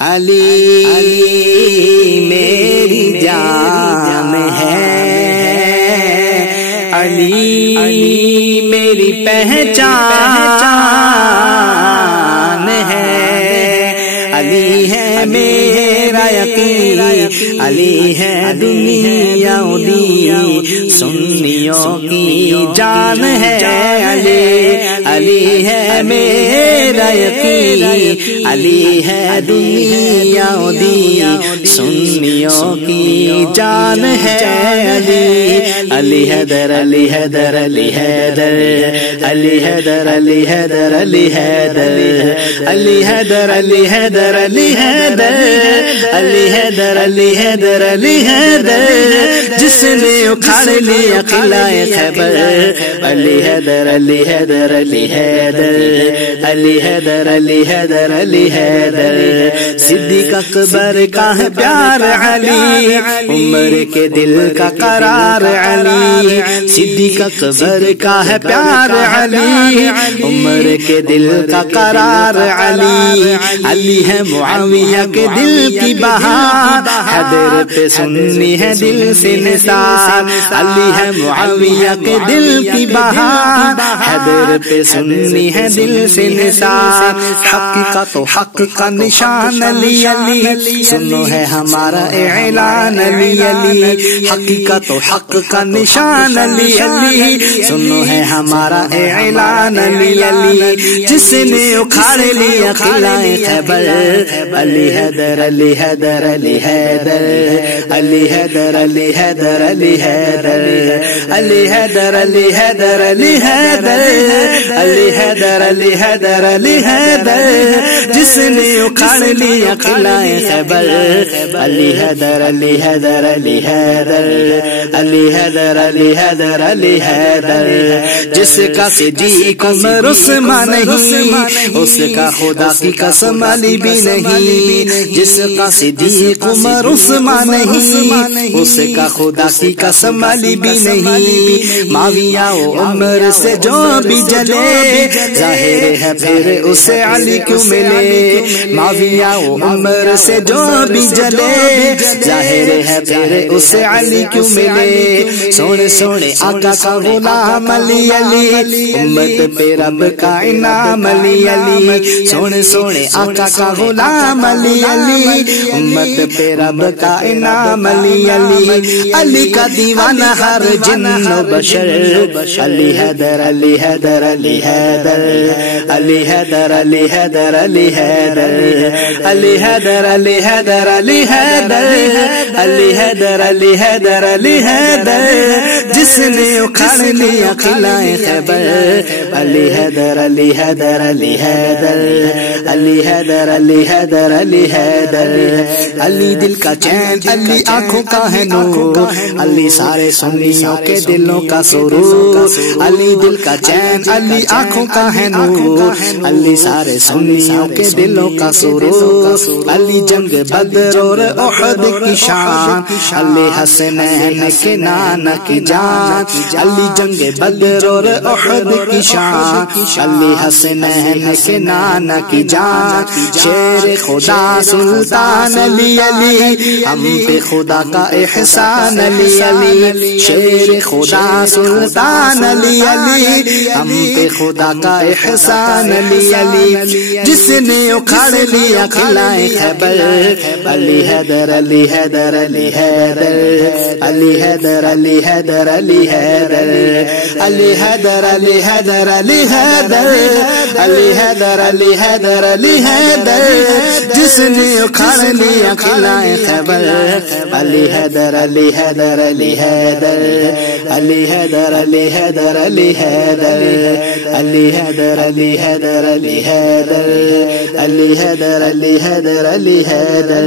علی میری جان ہے، علی میری پہچان ہے، علی ہے میرا یقین، علی ہے دنیا دی سنیوں کی جان ہے، علی ہے میرا یقین، علی ہے دنیا دی سنیوں کی جان ہے، علی حیدر علی حیدر علی حیدر علی حیدر علی حیدر علی حیدر علی حیدر علی حیدر علی حیدر علی حیدر علی حیدر علی حیدر جس نے اکھاڑ لیا قلعہ خیبر، علی حیدر علی حیدر علی حیدر علی حیدر علی حیدر علی حیدر صدیق اکبر کا ہے پیار علی، عمر کے دل کا قرار علی، صدیق اکبر کا ہے پیار علی، عمر کے دل کا قرار علی، علی ہے معاویہ کے دل کی بہار، حیدر پہ سنی ہے دل سے نثار، علی ہے معاویہ کے دل کی بہار، حیدر پہ سنی ہے دل سے نثار، حق کا تو حق کا نشان علی، علی سنو ہے ہمارا اعلان علی، علی حقیقت و حق کا نشان علی، علی سنو ہے ہمارا اعلان علی، علی جس نے اکھاڑ لیا قلعہ خیبر، علی حیدر علی حیدر علی حیدر علی حیدر علی حیدر علی حیدر علی حیدر علی حیدر علی حیدر علی حیدر علی حیدر علی حیدر جس نے اکھاڑ لیا قلعہ خیبر، علی حیدر علی حیدر علی حیدر علی حیدر علی حیدر علی حیدر جس کا صدیق عمر عثمان نہیں، اس کا خدا کی قسم علی بھی نہیں، جس کا صدیق عمر عثمان نہیں، اس کا خدا کی قسم علی بھی نہیں، معاویہ و عمر سے جو بھی جلے ظاہر ہے پھر اسے علی کیوں ملے، معاویہ و عمر سے جو بھی جلے ظاہر ہے پھر اسے علی کیوں ملے، سونے سونے آقا کا غلام علی، علی امت پہ رب کا انعام علی، علی سونے سونے آقا کا غلام علی، علی امت پہ رب کا انعام علی، علی علی کا دیوانہ ہر جن و بشر، علی حیدر علی حیدر علی حیدر علی حیدر علی حیدر علی حیدر علی حیدر علی حیدر علی حیدر علی حیدر علی حیدر علی حیدر جس نے اکھاڑ لیا قلعہ خیبر، علی حیدر علی حیدر علی حیدر علی حیدر علی حیدر علی حیدر علی دل کا چین، علی آنکھوں کا ہے نور، علی سارے سنیوں کے دلوں کا سرور، علی دل کا چین، علی آنکھوں کا ہے نور، علی سارے سنیوں کے دلوں کا سرور، علی جنگ بدر اور احد کی شان، علی حسنین کے نانا کی جان، علی جنگ بدر اور احد کی شان، علی حسنین کے نانا کی جان، شیر خدا سلطان علی، علی ہم پہ خدا کا احسان علی، علی شیر خدا سلطان علی، علی ہم پہ خدا کا احسان علی، علی جس نے اکھاڑ لیا قلعہ خیبر، علی حیدر علی حیدر علی حیدر علی حیدر علی حیدر علی حیدر علی حیدر علی حیدر علی حیدر علی حیدر علی حیدر علی حیدر جس نے اکھاڑ لیا قلعہ خیبر، علی حیدر علی حیدر علی حیدر علی حیدر علی حیدر علی حیدر علی حیدر علی حیدر علی حیدر علی حیدر علی حیدر علی حیدر